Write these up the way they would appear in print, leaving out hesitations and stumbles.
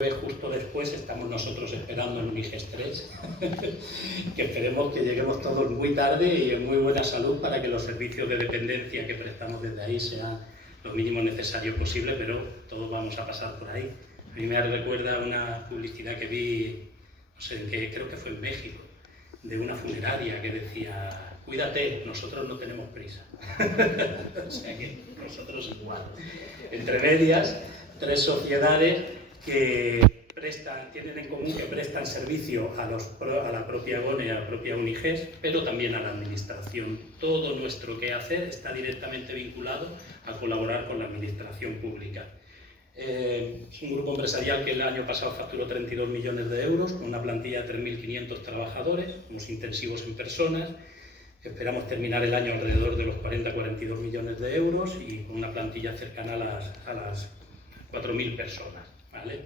Justo después estamos nosotros esperando en Uniges 3, que esperemos que lleguemos todos muy tarde y en muy buena salud para que los servicios de dependencia que prestamos desde ahí sean lo mínimo necesario posible, pero todos vamos a pasar por ahí. A mí me recuerda una publicidad que vi, no sé, creo que fue en México, de una funeraria que decía: cuídate, nosotros no tenemos prisa. O sea que nosotros igual. Entre medias, tres sociedades que tienen en común que prestan servicio a la propia GONE y a la propia Uniges, pero también a la administración. Todo nuestro quehacer está directamente vinculado a colaborar con la administración pública. Es un grupo empresarial que el año pasado facturó 32 millones de euros, con una plantilla de 3.500 trabajadores, somos intensivos en personas. Esperamos terminar el año alrededor de los 40-42 millones de euros y con una plantilla cercana a las 4.000 personas. ¿Vale?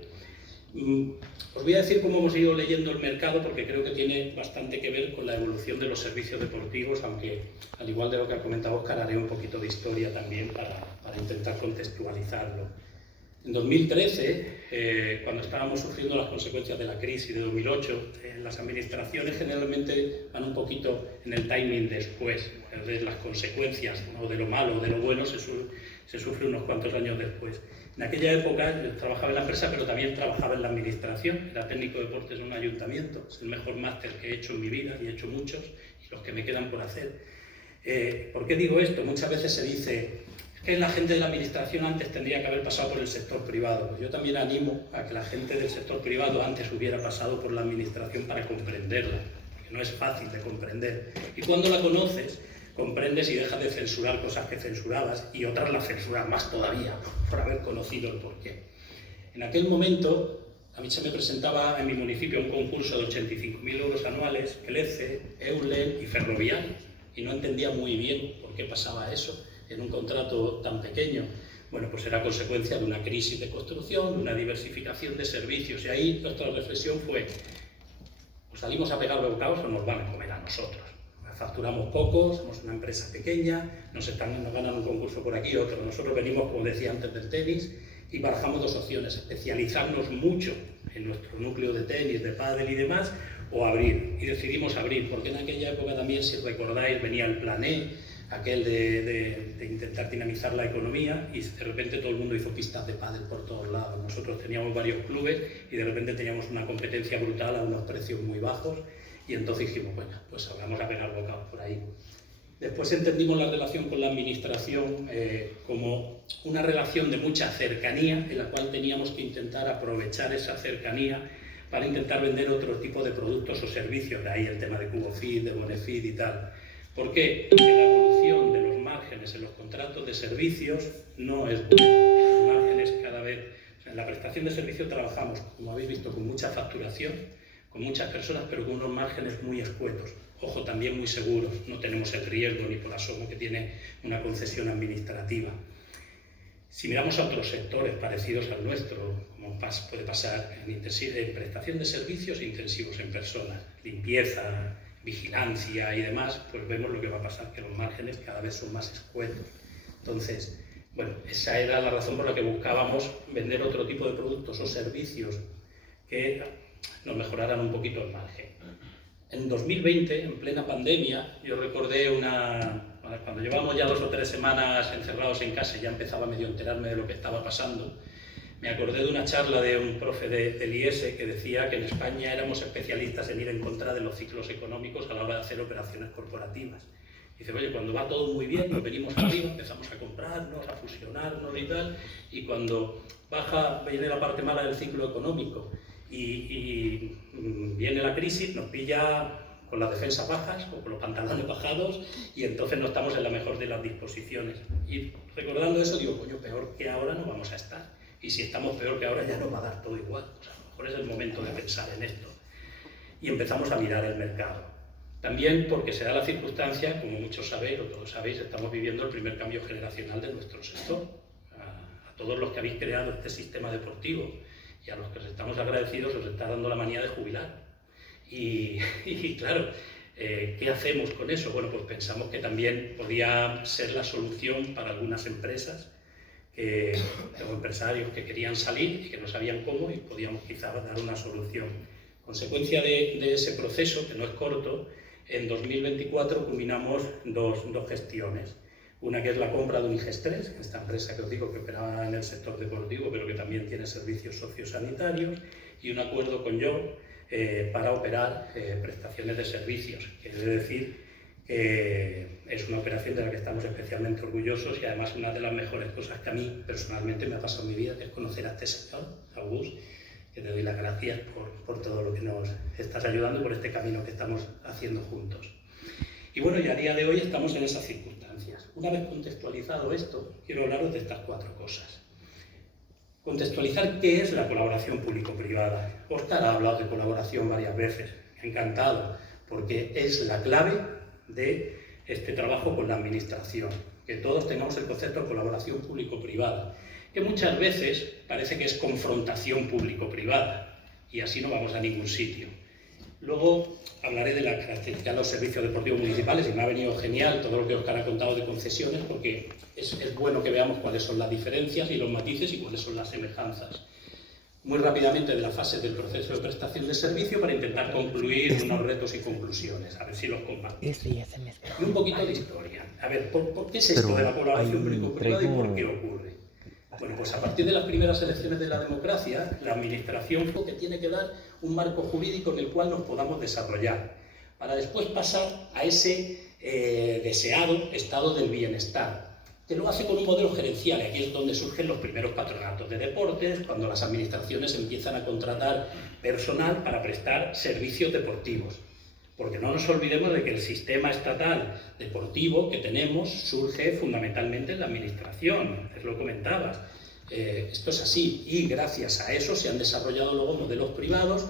Os voy a decir cómo hemos ido leyendo el mercado, porque creo que tiene bastante que ver con la evolución de los servicios deportivos, aunque al igual de lo que ha comentado Óscar, haré un poquito de historia también para intentar contextualizarlo. En 2013, cuando estábamos sufriendo las consecuencias de la crisis de 2008, las administraciones generalmente van un poquito en el timing después, de las consecuencias, o de lo malo o de lo bueno se sufre unos cuantos años después. En aquella época yo trabajaba en la empresa, pero también trabajaba en la administración, era técnico de deportes en un ayuntamiento, es el mejor máster que he hecho en mi vida, y he hecho muchos, y los que me quedan por hacer. ¿Por qué digo esto? Muchas veces se dice que la gente de la administración antes tendría que haber pasado por el sector privado. Yo también animo a que la gente del sector privado antes hubiera pasado por la administración para comprenderla, porque no es fácil de comprender. Y cuando la conoces, comprendes y dejas de censurar cosas que censurabas y otras las censuras más todavía por haber conocido el porqué. En aquel momento a mí se me presentaba en mi municipio un concurso de 85.000 euros anuales, CLECE, EULEN y Ferrovial, y no entendía muy bien por qué pasaba eso en un contrato tan pequeño. Bueno, pues era consecuencia de una crisis de construcción, de una diversificación de servicios, y ahí nuestra reflexión fue: ¿os salimos a pegar bocados o nos van a comer a nosotros? Facturamos poco, somos una empresa pequeña, nos ganan un concurso por aquí, otro. Nosotros venimos, como decía antes, del tenis y barajamos dos opciones: especializarnos mucho en nuestro núcleo de tenis, de pádel y demás, o abrir. Y decidimos abrir, porque en aquella época también, si recordáis, venía el plan E, aquel de intentar dinamizar la economía, y de repente todo el mundo hizo pistas de pádel por todos lados. Nosotros teníamos varios clubes y de repente teníamos una competencia brutal a unos precios muy bajos. Y entonces dijimos, bueno, pues vamos a pegar bocados por ahí. Después entendimos la relación con la administración como una relación de mucha cercanía, en la cual teníamos que intentar aprovechar esa cercanía para intentar vender otro tipo de productos o servicios. De ahí el tema de Cubofid, de Bonefid y tal. ¿Por qué? Porque la evolución de los márgenes en los contratos de servicios no es buena. Los márgenes cada vez... O sea, en la prestación de servicios trabajamos, como habéis visto, con mucha facturación, con muchas personas, pero con unos márgenes muy escuetos. Ojo, también muy seguros, no tenemos el riesgo ni por asomo que tiene una concesión administrativa. Si miramos a otros sectores parecidos al nuestro, como puede pasar en prestación de servicios intensivos en personas, limpieza, vigilancia y demás, pues vemos lo que va a pasar, que los márgenes cada vez son más escuetos. Entonces, bueno, esa era la razón por la que buscábamos vender otro tipo de productos o servicios que nos mejoraran un poquito el margen. En 2020, en plena pandemia, yo recordé cuando llevábamos ya 2 o 3 semanas encerrados en casa y ya empezaba medio a enterarme de lo que estaba pasando, me acordé de una charla de un profe del IES que decía que en España éramos especialistas en ir en contra de los ciclos económicos a la hora de hacer operaciones corporativas. Dice, oye, cuando va todo muy bien, nos venimos arriba, empezamos a comprarnos, a fusionarnos y tal, y cuando viene la parte mala del ciclo económico y viene la crisis, nos pilla con las defensas bajas o con los pantalones bajados, y entonces no estamos en la mejor de las disposiciones. Y recordando eso digo, coño, peor que ahora no vamos a estar, y si estamos peor que ahora ya nos va a dar todo igual. O sea, a lo mejor es el momento de pensar en esto. Y empezamos a mirar el mercado. También porque se da la circunstancia, como muchos sabéis o todos sabéis, estamos viviendo el primer cambio generacional de nuestro sector. A todos los que habéis creado este sistema deportivo y a los que os estamos agradecidos, os está dando la manía de jubilar. Y claro, ¿qué hacemos con eso? Bueno, pues pensamos que también podía ser la solución para algunas empresas o empresarios que querían salir y que no sabían cómo y podíamos quizás dar una solución. Consecuencia de ese proceso, que no es corto, en 2024 culminamos dos gestiones. Una que es la compra de Unigestres, esta empresa que os digo que operaba en el sector deportivo, pero que también tiene servicios sociosanitarios, y un acuerdo con Job para operar prestaciones de servicios. Quiere decir que es una operación de la que estamos especialmente orgullosos y además una de las mejores cosas que a mí personalmente me ha pasado en mi vida, que es conocer a este señor, August, que te doy las gracias por todo lo que nos estás ayudando y por este camino que estamos haciendo juntos. Y bueno, y a día de hoy estamos en esas circunstancias. Una vez contextualizado esto, quiero hablaros de estas 4 cosas. Contextualizar qué es la colaboración público-privada. Óscar ha hablado de colaboración varias veces, encantado, porque es la clave de este trabajo con la administración, que todos tengamos el concepto de colaboración público-privada, que muchas veces parece que es confrontación público-privada, y así no vamos a ningún sitio. Luego hablaré de las características de los servicios deportivos municipales y me ha venido genial todo lo que Óscar ha contado de concesiones, porque es bueno que veamos cuáles son las diferencias y los matices y cuáles son las semejanzas. Muy rápidamente de la fase del proceso de prestación de servicio para intentar concluir unos retos y conclusiones, a ver si los compartimos. Y un poquito de historia. A ver, ¿por qué es esto de la colaboración público-privada y por qué ocurre? Bueno, pues a partir de las primeras elecciones de la democracia, la administración que tiene que dar un marco jurídico en el cual nos podamos desarrollar, para después pasar a ese deseado estado del bienestar, que lo hace con un modelo gerencial, y aquí es donde surgen los primeros patronatos de deportes, cuando las administraciones empiezan a contratar personal para prestar servicios deportivos. Porque no nos olvidemos de que el sistema estatal deportivo que tenemos surge fundamentalmente en la administración, lo comentabas. Esto es así, y gracias a eso se han desarrollado luego modelos privados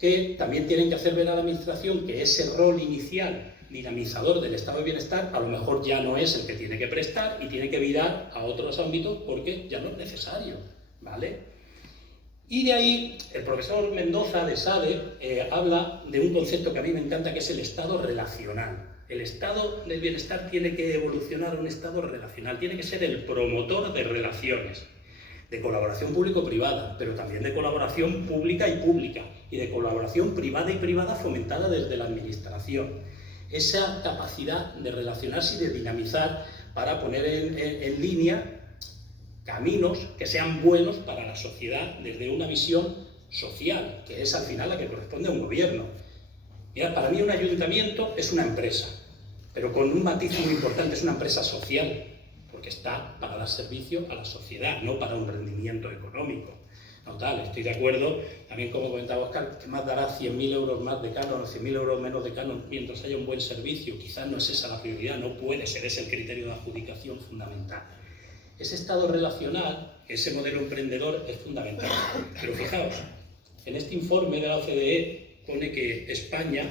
que también tienen que hacer ver a la administración que ese rol inicial dinamizador del estado de bienestar a lo mejor ya no es el que tiene que prestar y tiene que virar a otros ámbitos porque ya no es necesario, ¿vale? Y de ahí el profesor Mendoza de SADE habla de un concepto que a mí me encanta, que es el estado relacional. El estado del bienestar tiene que evolucionar a un estado relacional, tiene que ser el promotor de relaciones, de colaboración público-privada, pero también de colaboración pública y de colaboración privada y privada fomentada desde la administración. Esa capacidad de relacionarse y de dinamizar para poner en línea caminos que sean buenos para la sociedad desde una visión social, que es al final la que corresponde a un gobierno. Mira, para mí un ayuntamiento es una empresa, pero con un matiz muy importante, es una empresa social, porque está para dar servicio a la sociedad, no para un rendimiento económico. No tal, estoy de acuerdo, también como comentaba Óscar, que más dará 100.000 euros más de canon o 100.000 euros menos de canon mientras haya un buen servicio. Quizás no es esa la prioridad, no puede ser, es el criterio de adjudicación fundamental. Ese estado relacional, ese modelo emprendedor es fundamental. Pero fijaos, en este informe de la OCDE pone que España,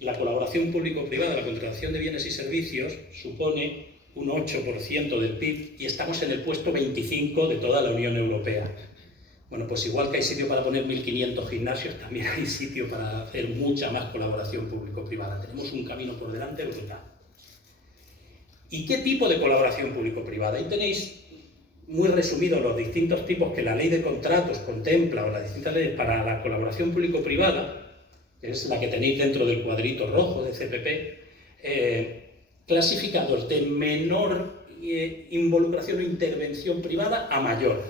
la colaboración público-privada, la contratación de bienes y servicios, supone un 8% del PIB y estamos en el puesto 25 de toda la Unión Europea. Bueno, pues igual que hay sitio para poner 1.500 gimnasios, también hay sitio para hacer mucha más colaboración público-privada. Tenemos un camino por delante brutal. ¿Y qué tipo de colaboración público-privada? Ahí tenéis muy resumidos los distintos tipos que la ley de contratos contempla, o las distintas leyes para la colaboración público-privada, que es la que tenéis dentro del cuadrito rojo de CPP, clasificados de menor involucración o intervención privada a mayor.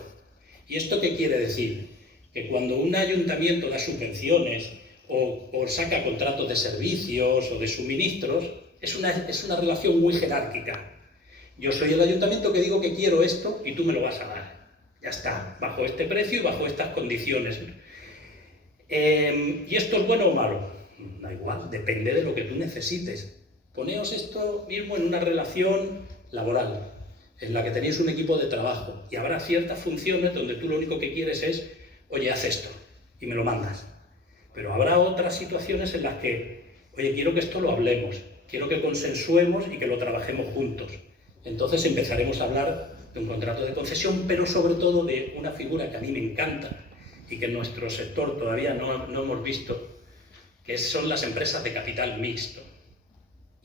¿Y esto qué quiere decir? Que cuando un ayuntamiento da subvenciones o saca contratos de servicios o de suministros, es una relación muy jerárquica. Yo soy el ayuntamiento que digo que quiero esto y tú me lo vas a dar. Ya está, bajo este precio y bajo estas condiciones. ¿Y esto es bueno o malo? Da igual, depende de lo que tú necesites. Poneos esto mismo en una relación laboral, en la que tenéis un equipo de trabajo y habrá ciertas funciones donde tú lo único que quieres es, oye, haz esto y me lo mandas. Pero habrá otras situaciones en las que, oye, quiero que esto lo hablemos, quiero que consensuemos y que lo trabajemos juntos. Entonces empezaremos a hablar de un contrato de concesión, pero sobre todo de una figura que a mí me encanta y que en nuestro sector todavía no hemos visto, que son las empresas de capital mixto.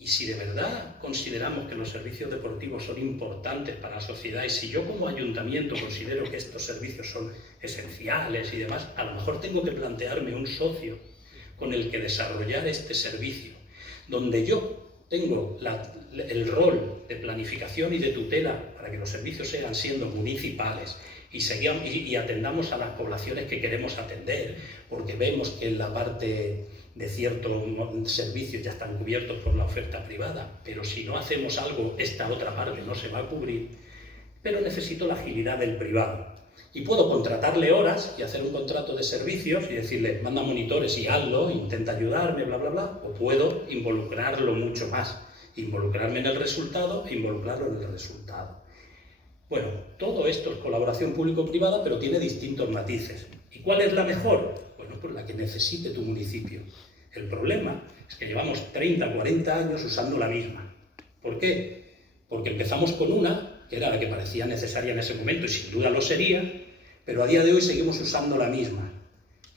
Y si de verdad consideramos que los servicios deportivos son importantes para la sociedad, y si yo como ayuntamiento considero que estos servicios son esenciales y demás, a lo mejor tengo que plantearme un socio con el que desarrollar este servicio, donde yo tengo el rol de planificación y de tutela para que los servicios sigan siendo municipales y atendamos a las poblaciones que queremos atender, porque vemos que en la parte de ciertos servicios ya están cubiertos por la oferta privada, pero si no hacemos algo, esta otra parte no se va a cubrir, pero necesito la agilidad del privado. Y puedo contratarle horas y hacer un contrato de servicios y decirle, manda monitores y hazlo, intenta ayudarme, bla, bla, bla, o puedo involucrarlo mucho más, involucrarme en el resultado e involucrarlo en el resultado. Bueno, todo esto es colaboración público-privada, pero tiene distintos matices. ¿Y cuál es la mejor? Bueno, pues la que necesite tu municipio. El problema es que llevamos 30, 40 años usando la misma. ¿Por qué? Porque empezamos con una, que era la que parecía necesaria en ese momento y sin duda lo sería, pero a día de hoy seguimos usando la misma.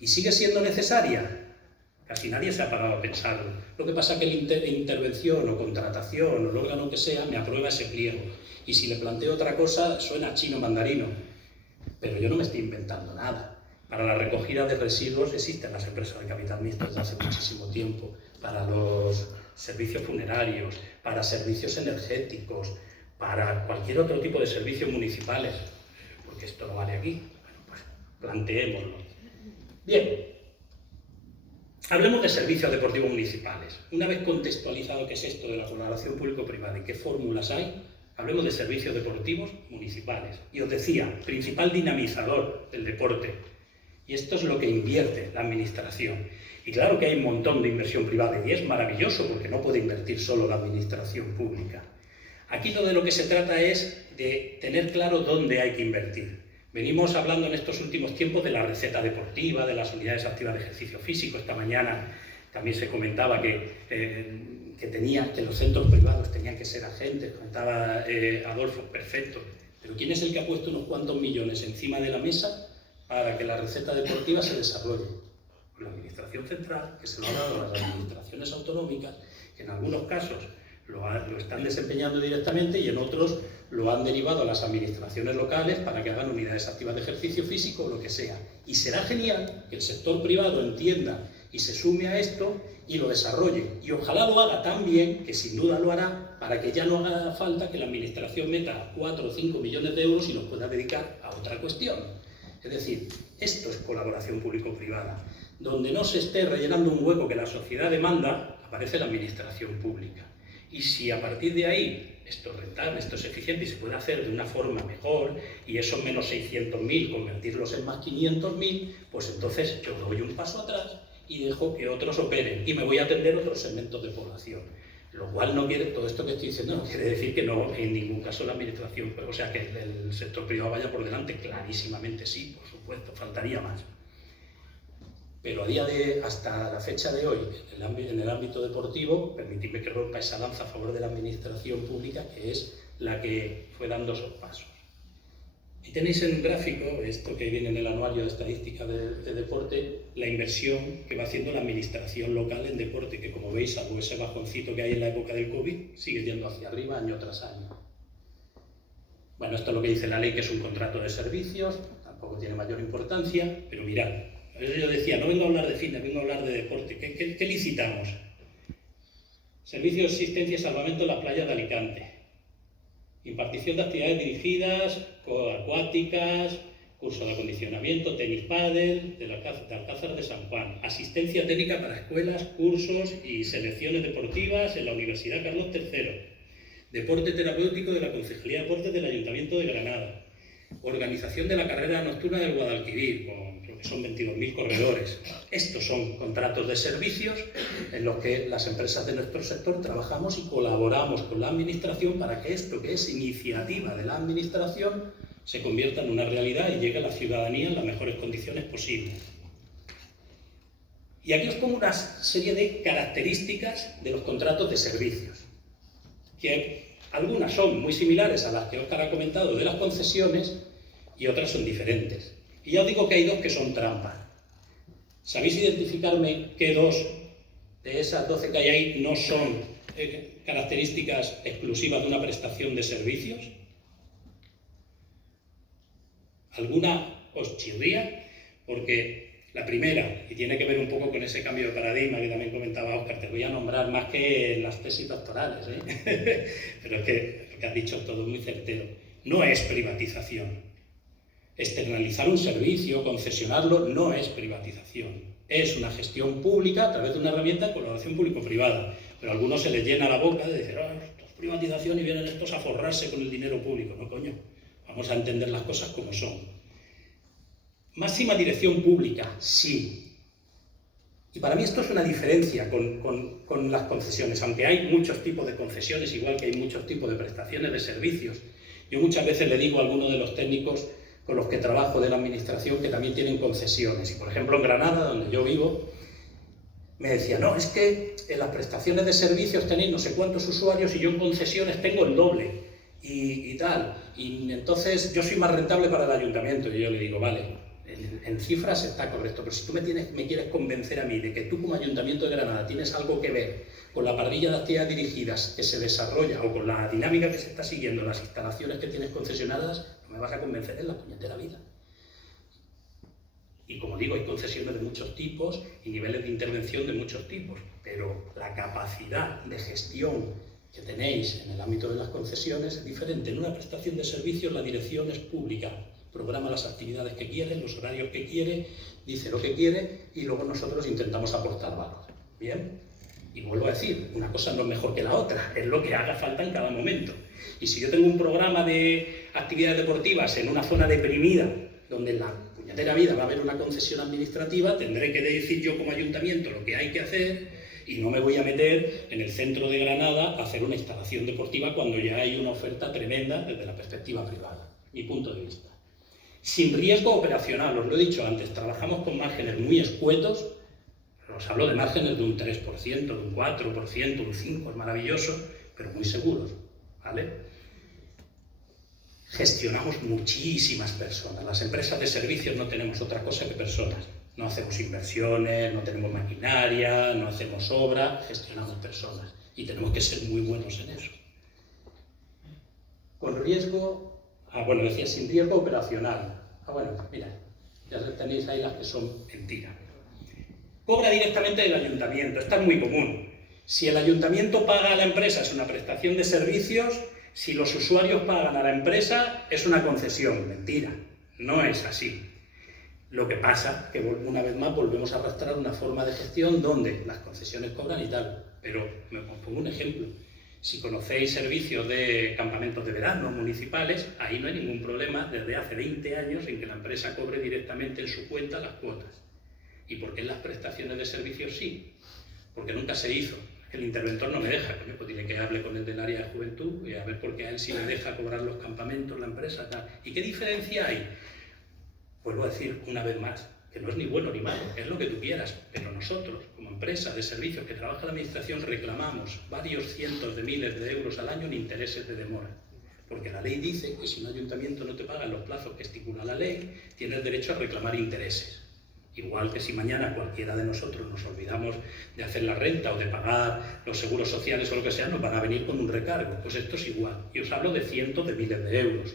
¿Y sigue siendo necesaria? Casi nadie se ha parado a pensarlo. Lo que pasa es que la intervención o contratación o el órgano que sea me aprueba ese pliego. Y si le planteo otra cosa, suena chino mandarino. Pero yo no me estoy inventando nada. Para la recogida de residuos existen las empresas de capital mixto desde hace muchísimo tiempo. Para los servicios funerarios, para servicios energéticos, para cualquier otro tipo de servicios municipales. Porque esto no vale aquí. Bueno, pues planteémoslo. Bien. Hablemos de servicios deportivos municipales. Una vez contextualizado qué es esto de la colaboración público-privada y qué fórmulas hay, hablemos de servicios deportivos municipales. Y os decía, principal dinamizador del deporte. Y esto es lo que invierte la administración. Y claro que hay un montón de inversión privada y es maravilloso porque no puede invertir solo la administración pública. Aquí de lo que se trata es de tener claro dónde hay que invertir. Venimos hablando en estos últimos tiempos de la receta deportiva, de las unidades activas de ejercicio físico. Esta mañana también se comentaba que los centros privados tenían que ser agentes. Comentaba Adolfo, perfecto. Pero ¿quién es el que ha puesto unos cuantos millones encima de la mesa para que la receta deportiva se desarrolle? Pues la Administración Central, que se lo ha dado a las administraciones autonómicas, que en algunos casos lo están desempeñando directamente y en otros lo han derivado a las administraciones locales para que hagan unidades activas de ejercicio físico o lo que sea. Y será genial que el sector privado entienda y se sume a esto y lo desarrolle. Y ojalá lo haga tan bien, que sin duda lo hará, para que ya no haga falta que la administración meta 4 o 5 millones de euros y los pueda dedicar a otra cuestión. Es decir, esto es colaboración público-privada. Donde no se esté rellenando un hueco que la sociedad demanda, aparece la administración pública. Y si a partir de ahí esto es rentable, esto es eficiente y se puede hacer de una forma mejor, y esos menos 600.000 convertirlos en más 500.000, pues entonces yo doy un paso atrás y dejo que otros operen y me voy a atender otros segmentos de población. Lo cual no quiere, todo esto que estoy diciendo no quiere decir que no, en ningún caso la administración, o sea, que el sector privado vaya por delante, clarísimamente sí, por supuesto, faltaría más. Pero hasta la fecha de hoy, en el ámbito deportivo, permitidme que rompa esa lanza a favor de la administración pública, que es la que fue dando esos pasos. Y tenéis en un gráfico, esto que viene en el anuario de estadística de deporte, la inversión que va haciendo la administración local en deporte, que como veis, salvo ese bajoncito que hay en la época del COVID, sigue yendo hacia arriba año tras año. Bueno, esto es lo que dice la ley, que es un contrato de servicios, tampoco tiene mayor importancia, pero mirad, yo decía, no vengo a hablar de fitness, vengo a hablar de deporte. ¿Qué licitamos? Servicio de asistencia y salvamento en la playa de Alicante. Impartición de actividades dirigidas, acuáticas, curso de acondicionamiento, tenis pádel, de Alcázar de San Juan. Asistencia técnica para escuelas, cursos y selecciones deportivas en la Universidad Carlos III. Deporte terapéutico de la Concejalía de Deportes del Ayuntamiento de Granada. Organización de la carrera nocturna del Guadalquivir, con creo que son 22.000 corredores. Estos son contratos de servicios en los que las empresas de nuestro sector trabajamos y colaboramos con la administración para que esto, que es iniciativa de la administración, se convierta en una realidad y llegue a la ciudadanía en las mejores condiciones posibles. Y aquí os pongo una serie de características de los contratos de servicios, que algunas son muy similares a las que Óscar ha comentado de las concesiones y otras son diferentes. Y ya os digo que hay dos que son trampas. ¿Sabéis identificarme qué dos de esas 12 que hay ahí no son características exclusivas de una prestación de servicios? ¿Alguna os chirría? Porque la primera, y tiene que ver un poco con ese cambio de paradigma que también comentaba Óscar, te voy a nombrar más que en las tesis doctorales, pero es que lo que has dicho todo es muy certero. No es privatización. Externalizar un servicio, concesionarlo, no es privatización. Es una gestión pública a través de una herramienta de colaboración público-privada. Pero a algunos se les llena la boca de decir, esto es privatización y vienen estos a forrarse con el dinero público. No, coño. Vamos a entender las cosas como son. Máxima dirección pública, sí. Y para mí esto es una diferencia con las concesiones, aunque hay muchos tipos de concesiones, igual que hay muchos tipos de prestaciones de servicios. Yo muchas veces le digo a algunos de los técnicos con los que trabajo de la administración que también tienen concesiones. Y por ejemplo en Granada, donde yo vivo, me decía, no, es que en las prestaciones de servicios tenéis no sé cuántos usuarios y yo en concesiones tengo el doble y tal. Y entonces yo soy más rentable para el ayuntamiento. Y yo le digo, vale, en cifras está correcto, pero si tú me quieres convencer a mí de que tú como Ayuntamiento de Granada tienes algo que ver con la parrilla de actividades dirigidas que se desarrolla o con la dinámica que se está siguiendo en las instalaciones que tienes concesionadas, no me vas a convencer en la puñetera vida. Y como digo, hay concesiones de muchos tipos y niveles de intervención de muchos tipos, pero la capacidad de gestión que tenéis en el ámbito de las concesiones es diferente. En una prestación de servicios la dirección es pública, programa las actividades que quiere, los horarios que quiere, dice lo que quiere y luego nosotros intentamos aportar valor. ¿Bien? Y vuelvo a decir, una cosa no es mejor que la otra, es lo que haga falta en cada momento. Y si yo tengo un programa de actividades deportivas en una zona deprimida, donde en la puñetera vida va a haber una concesión administrativa, tendré que decir yo como ayuntamiento lo que hay que hacer y no me voy a meter en el centro de Granada a hacer una instalación deportiva cuando ya hay una oferta tremenda desde la perspectiva privada, mi punto de vista. Sin riesgo operacional, os lo he dicho antes, trabajamos con márgenes muy escuetos, os hablo de márgenes de un 3%, de un 4%, un 5%, es maravilloso, pero muy seguros, ¿vale? Gestionamos muchísimas personas. Las empresas de servicios no tenemos otra cosa que personas. No hacemos inversiones, no tenemos maquinaria, no hacemos obra, gestionamos personas. Y tenemos que ser muy buenos en eso. Con riesgo... bueno, decía sin riesgo operacional. Bueno, mira, ya tenéis ahí las que son mentiras. Cobra directamente del ayuntamiento, esto es muy común. Si el ayuntamiento paga a la empresa es una prestación de servicios, si los usuarios pagan a la empresa es una concesión. Mentira, no es así. Lo que pasa es que una vez más volvemos a arrastrar una forma de gestión donde las concesiones cobran y tal. Pero os pongo un ejemplo. Si conocéis servicios de campamentos de verano municipales, ahí no hay ningún problema desde hace 20 años en que la empresa cobre directamente en su cuenta las cuotas. ¿Y por qué en las prestaciones de servicios sí? Porque nunca se hizo. El interventor no me deja, coño, pues dile que hable con el del área de juventud y a ver por qué a él sí le deja cobrar los campamentos, la empresa, tal. ¿Y qué diferencia hay? Vuelvo a decir una vez más, que no es ni bueno ni malo, es lo que tú quieras, pero nosotros, como empresa de servicios que trabaja la administración, reclamamos varios cientos de miles de euros al año en intereses de demora. Porque la ley dice que si un ayuntamiento no te paga en los plazos que estipula la ley, tienes derecho a reclamar intereses. Igual que si mañana cualquiera de nosotros nos olvidamos de hacer la renta o de pagar los seguros sociales o lo que sea, nos van a venir con un recargo. Pues esto es igual. Y os hablo de cientos de miles de euros.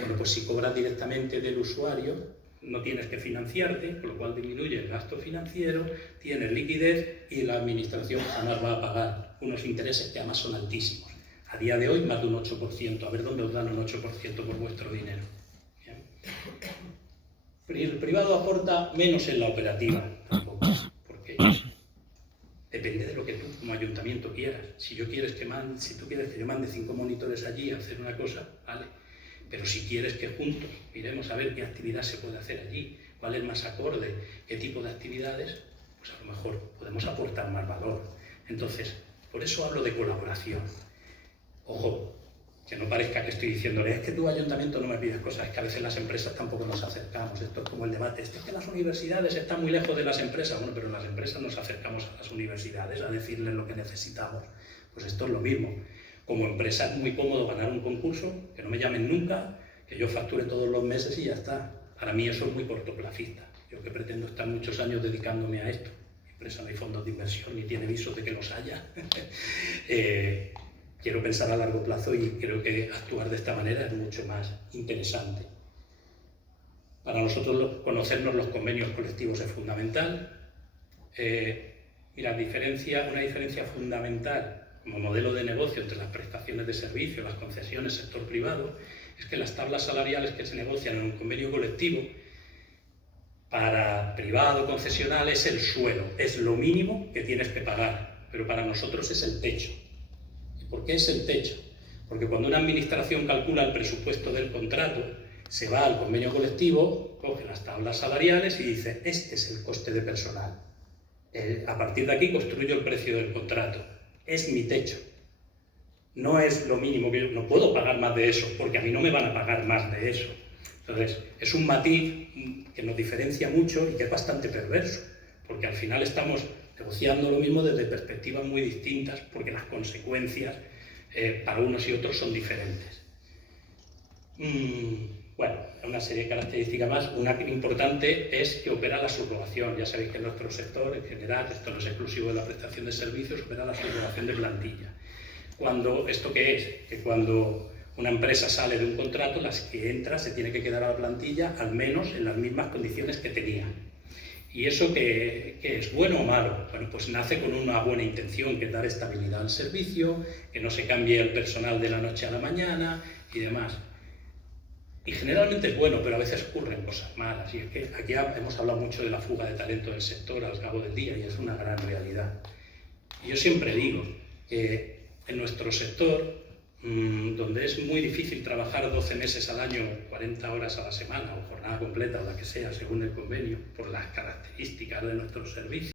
Bueno, pues si cobras directamente del usuario, no tienes que financiarte, con lo cual disminuye el gasto financiero, tienes liquidez y la administración jamás va a pagar unos intereses que además son altísimos. A día de hoy más de un 8%. A ver dónde os dan un 8% por vuestro dinero. ¿Bien? El privado aporta menos en la operativa, tampoco, porque depende de lo que tú como ayuntamiento quieras. Si tú quieres que yo mande 5 monitores allí a hacer una cosa, vale. Pero si quieres que juntos miremos a ver qué actividad se puede hacer allí, cuál es más acorde, qué tipo de actividades, pues a lo mejor podemos aportar más valor. Entonces, por eso hablo de colaboración. Ojo, que no parezca que estoy diciéndole, es que tu ayuntamiento no me pides cosas, es que a veces las empresas tampoco nos acercamos. Esto es como el debate, es que las universidades están muy lejos de las empresas. Bueno, pero las empresas nos acercamos a las universidades a decirles lo que necesitamos. Pues esto es lo mismo. Como empresa es muy cómodo ganar un concurso, que no me llamen nunca, que yo facture todos los meses y ya está. Para mí eso es muy cortoplacista. Yo que pretendo estar muchos años dedicándome a esto. empresa no hay fondos de inversión ni tiene visos de que los haya. Quiero pensar a largo plazo y creo que actuar de esta manera es mucho más interesante. Para nosotros conocernos los convenios colectivos es fundamental. Mira, una diferencia fundamental como modelo de negocio entre las prestaciones de servicio, las concesiones, sector privado, es que las tablas salariales que se negocian en un convenio colectivo para privado, concesional, es el suelo, es lo mínimo que tienes que pagar, pero para nosotros es el techo. ¿Y por qué es el techo? Porque cuando una administración calcula el presupuesto del contrato, se va al convenio colectivo, coge las tablas salariales y dice, este es el coste de personal. A partir de aquí construyo el precio del contrato. Es mi techo. No es lo mínimo que yo no puedo pagar más de eso, porque a mí no me van a pagar más de eso. Entonces, es un matiz que nos diferencia mucho y que es bastante perverso, porque al final estamos negociando lo mismo desde perspectivas muy distintas, porque las consecuencias para unos y otros son diferentes. Bueno, una serie de características más. Una importante es que opera la subrogación. Ya sabéis que en nuestro sector, en general, esto no es exclusivo de la prestación de servicios, opera la subrogación de plantilla. ¿Esto qué es? Que cuando una empresa sale de un contrato, las que entra se tiene que quedar a la plantilla al menos en las mismas condiciones que tenía. ¿Y eso qué es? ¿Bueno o malo? Bueno, pues nace con una buena intención, que es dar estabilidad al servicio, que no se cambie el personal de la noche a la mañana y demás. Y generalmente es bueno, pero a veces ocurren cosas malas. Y es que aquí hemos hablado mucho de la fuga de talento del sector al cabo del día y es una gran realidad. Y yo siempre digo que en nuestro sector, donde es muy difícil trabajar 12 meses al año, 40 horas a la semana o jornada completa o la que sea según el convenio, por las características de nuestro servicio,